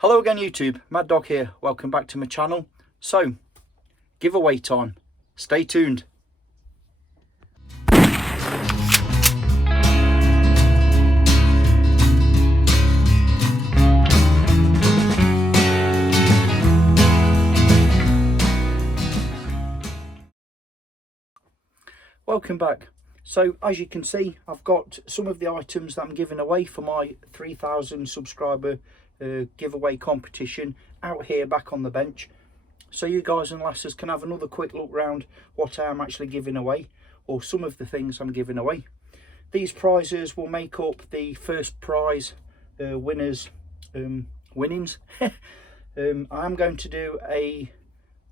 Hello again YouTube, Mad Dog here, welcome back to my channel. So, giveaway time, stay tuned. Welcome back. So as you can see, I've got some of the items that I'm giving away for my 3,000 subscriber giveaway competition out here back on the bench, so you guys and lasses can have another quick look round what I am actually giving away, or some of the things I'm giving away. These prizes will make up the first prize winnings. I am going to do a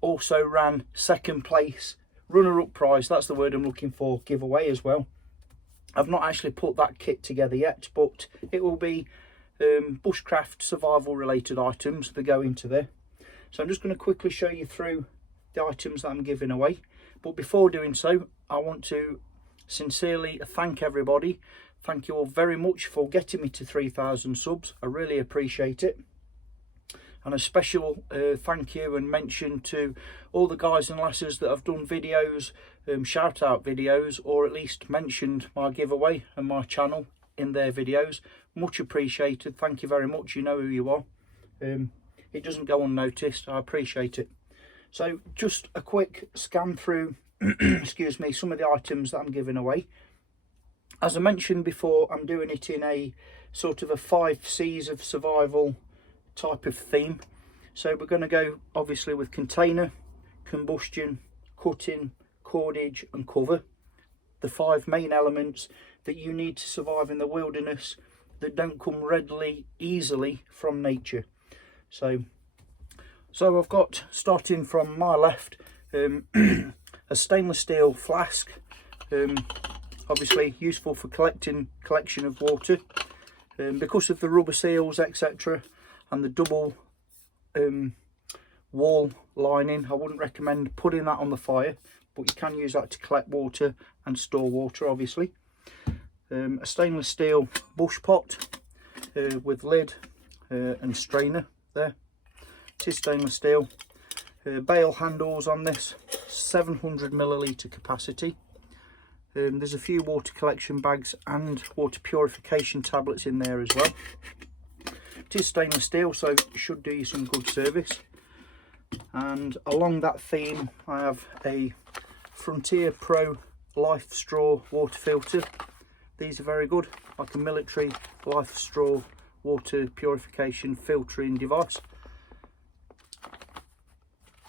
also ran second place runner-up prize, that's the word I'm looking for, giveaway as well. I've not actually put that kit together yet, but it will be bushcraft survival related items that go into there. So I'm just going to quickly show you through the items that I'm giving away, but before doing so I want to sincerely thank everybody. Thank you all very much for getting me to 3,000 subs. I really appreciate it. And a special thank you and mention to all the guys and lasses that have done videos, shout out videos, or at least mentioned my giveaway and my channel in their videos. Much appreciated. Thank you very much. You know who you are. It doesn't go unnoticed. I appreciate it. So just a quick scan through excuse me, some of the items that I'm giving away. As I mentioned before, I'm doing it in a sort of a 5 C's of survival type of theme. So we're going to go obviously with container, combustion, cutting, cordage and cover. The 5 main elements that you need to survive in the wilderness that don't come readily, easily from nature. So I've got, starting from my left, a stainless steel flask, obviously useful for collection of water, because of the rubber seals etc. and the double wall lining. I wouldn't recommend putting that on the fire, but you can use that to collect water and store water obviously. A stainless steel bush pot with lid and strainer there. It is stainless steel. Bale handles on this, 700 milliliter capacity. There's a few water collection bags and water purification tablets in there as well. It is stainless steel, so it should do you some good service. And along that theme I have a Frontier Pro Life Straw water filter. These are very good, like a military Life Straw water purification filtering device.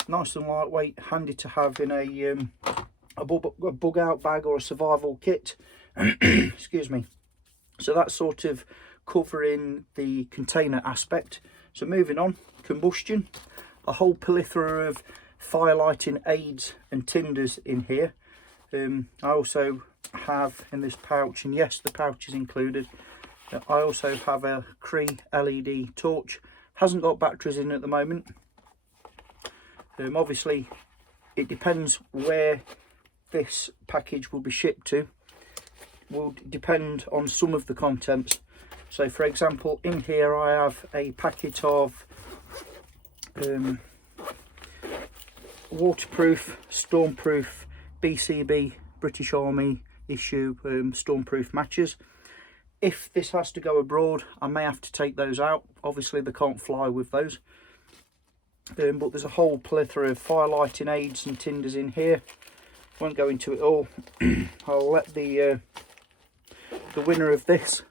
Nice and lightweight, handy to have in a bug out bag or a survival kit. Excuse me. So that's sort of covering the container aspect. So moving on, combustion, a whole plethora of fire lighting aids and tinders in here. I also have in this pouch, and yes, the pouch is included, I also have a Cree LED torch. Hasn't got batteries in at the moment. Obviously it depends where this package will be shipped to, will depend on some of the contents. So for example, in here I have a packet of waterproof, stormproof BCB British Army issue stormproof matches. If this has to go abroad, I may have to take those out. Obviously they can't fly with those. But there's a whole plethora of fire lighting aids and tinders in here. Won't go into it all. I'll let the winner of this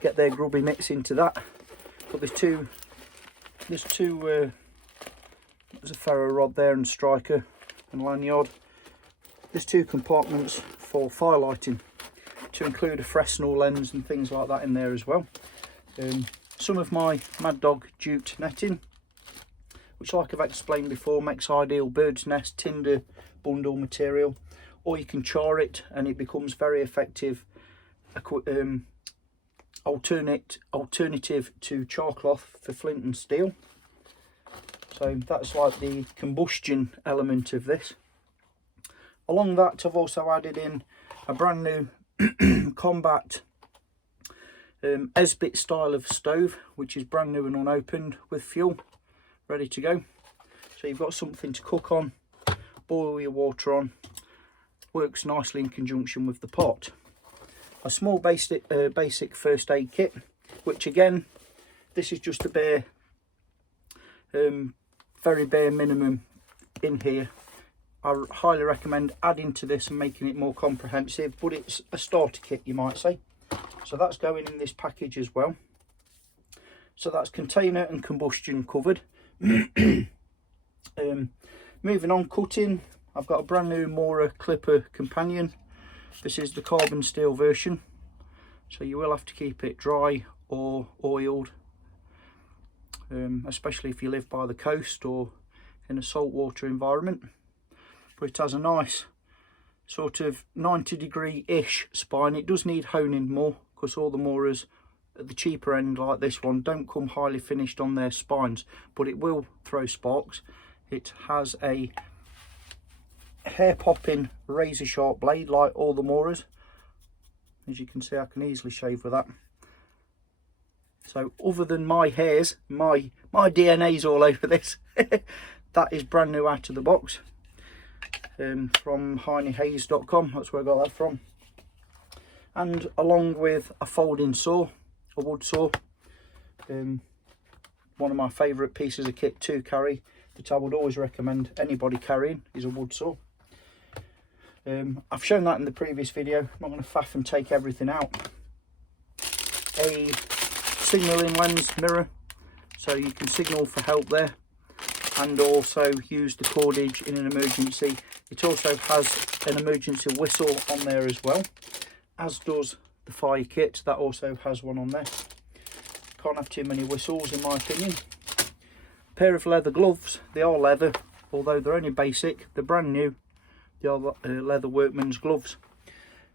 get their grubby mitts into that. But there's a ferro rod there and striker and lanyard. There's 2 compartments for fire lighting, to include a Fresnel lens and things like that in there as well. Some of my Mad Dog jute netting, which, like I've explained before, makes ideal bird's nest tinder bundle material, or you can char it and it becomes very effective alternative to char cloth for flint and steel. So that's like the combustion element of this. Along that I've also added in a brand new combat Esbit style of stove, which is brand new and unopened with fuel ready to go. So you've got something to cook on, boil your water on, works nicely in conjunction with the pot. A small basic first aid kit, which again, this is just a bare, very bare minimum in here. I highly recommend adding to this and making it more comprehensive, but it's a starter kit, you might say. So that's going in this package as well. So that's container and combustion covered. Moving on, cutting. I've got a brand new Mora clipper companion. This is the carbon steel version, so you will have to keep it dry or oiled, especially if you live by the coast or in a saltwater environment. But it has a nice sort of 90-degree-ish spine. It does need honing more, because all the Moras at the cheaper end like this one don't come highly finished on their spines, but it will throw sparks. It has a hair popping razor sharp blade like all the Moras. As you can see, I can easily shave with that. So other than my hairs, my DNA's all over this. That is brand new out of the box, from HeineHayes.com. That's where I got that from. And along with a folding saw, a wood saw, one of my favourite pieces of kit to carry that I would always recommend anybody carrying is a wood saw. I've shown that in the previous video. I'm not going to faff and take everything out. A signalling lens mirror, so you can signal for help there, and also use the cordage in an emergency. It also has an emergency whistle on there as well, as does the fire kit. That also has one on there. Can't have too many whistles in my opinion. A pair of leather gloves. They are leather, although they're only basic. They're brand new. They are leather workman's gloves.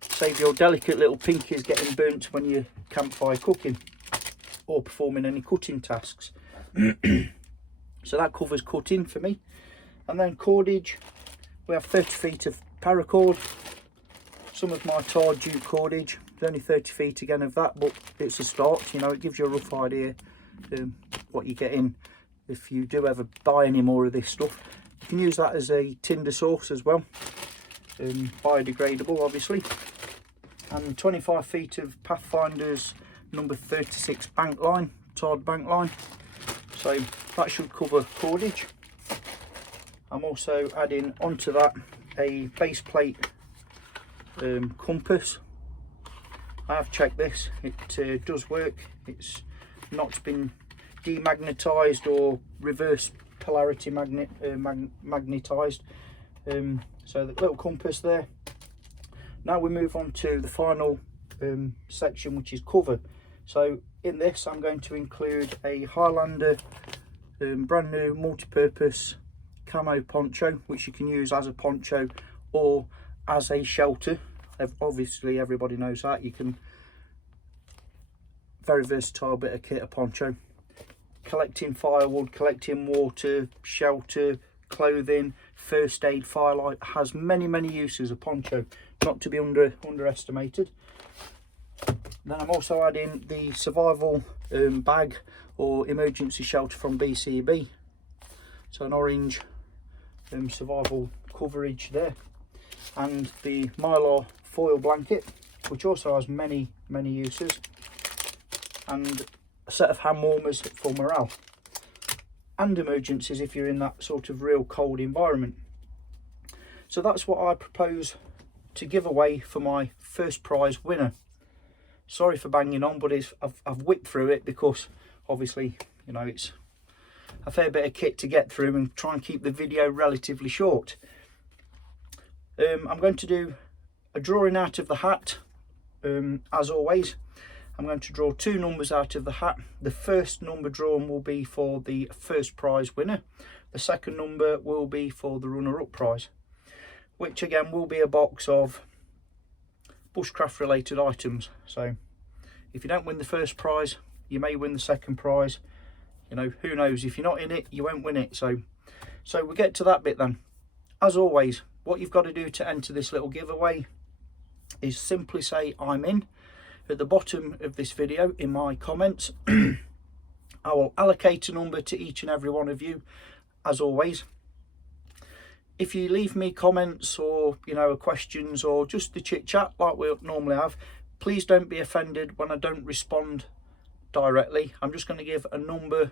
Save your delicate little pinkies getting burnt when you campfire cooking or performing any cutting tasks. So that covers cutting for me. And then cordage. We have 30 feet of paracord. Some of my tar due cordage. There's only 30 feet again of that, but it's a start. You know, it gives you a rough idea what you get in if you do ever buy any more of this stuff. You can use that as a tinder source as well. Biodegradable, obviously. And 25 feet of Pathfinder's number 36 bank line, tarred bank line. So that should cover cordage. I'm also adding onto that a base plate compass. I have checked this, it does work. It's not been demagnetized or reverse polarity magnetized. So the little compass there. Now we move on to the final section, which is cover. So in this I'm going to include a Highlander brand new multi-purpose camo poncho, which you can use as a poncho or as a shelter. Obviously everybody knows that. You can, very versatile bit of kit, a poncho. Collecting firewood, collecting water, shelter, clothing, first aid, firelight, has many uses, a poncho, not to be underestimated. Then I'm also adding the survival bag or emergency shelter from BCB. So an orange survival coverage there, and the Mylar foil blanket, which also has many uses, and a set of hand warmers for morale and emergencies if you're in that sort of real cold environment. So that's what I propose to give away for my first prize winner. Sorry for banging on, but I've whipped through it because obviously, you know, it's a fair bit of kit to get through and try and keep the video relatively short. I'm going to do a drawing out of the hat. As always, I'm going to draw two numbers out of the hat. The first number drawn will be for the first prize winner. The second number will be for the runner-up prize, which again will be a box of bushcraft related items. So if you don't win the first prize, you may win the second prize. You know, who knows? If you're not in it, you won't win it. So we get to that bit then. As always, what you've got to do to enter this little giveaway is simply say I'm in. at the bottom of this video in my comments. I will allocate a number to each and every one of you, as always. If you leave me comments or, you know, questions or just the chit chat like we normally have, please don't be offended when I don't respond directly. I'm just going to give a number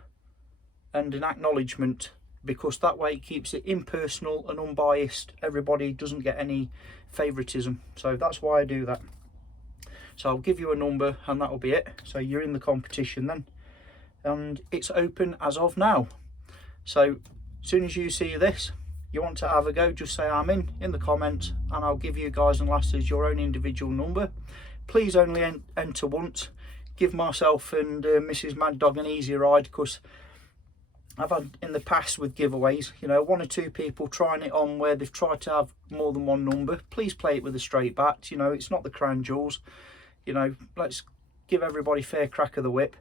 and an acknowledgement, because that way it keeps it impersonal and unbiased. Everybody doesn't get any favoritism, so that's why I do that. So I'll give you a number and that'll be it. So you're in the competition then, and it's open as of now. So as soon as you see this, you want to have a go, just say I'm in the comments, and I'll give you guys and lasses your own individual number. Please only enter once. Give myself and Mrs. Mad Dog an easy ride, because I've had in the past with giveaways, you know, 1 or 2 people trying it on where they've tried to have more than one number. Please play it with a straight bat. You know, it's not the crown jewels. You know, let's give everybody fair crack of the whip.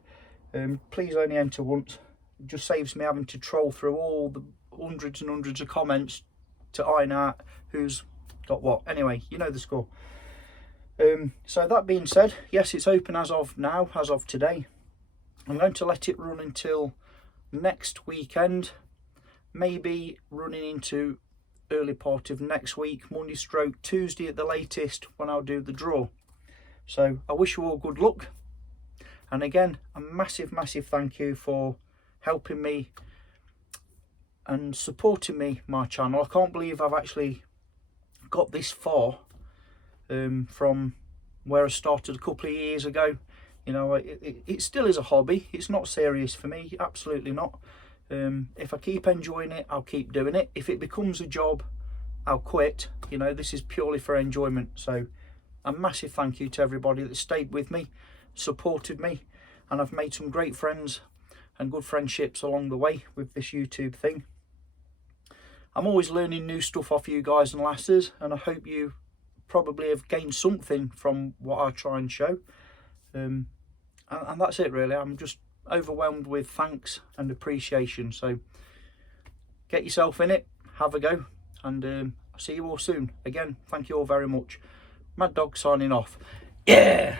Please only enter once. It just saves me having to troll through all the hundreds and hundreds of comments to iron out who's got what. Anyway, you know the score. So that being said, yes, it's open as of now, as of today. I'm going to let it run until next weekend, maybe running into early part of next week, Monday stroke Tuesday at the latest, when I'll do the draw. So I wish you all good luck, and again a massive thank you for helping me and supporting me, my channel. I can't believe I've actually got this far from where I started a couple of years ago. You know, it still is a hobby. It's not serious for me, absolutely not. If I keep enjoying it, I'll keep doing it. If it becomes a job, I'll quit. You know, this is purely for enjoyment. So a massive thank you to everybody that stayed with me, supported me, and I've made some great friends and good friendships along the way with this YouTube thing. I'm always learning new stuff off you guys and lasses, and I hope you probably have gained something from what I try and show. And that's it really. I'm just overwhelmed with thanks and appreciation. So get yourself in it, have a go, and I'll see you all soon. Again, thank you all very much. Mad Dog signing off. Yeah!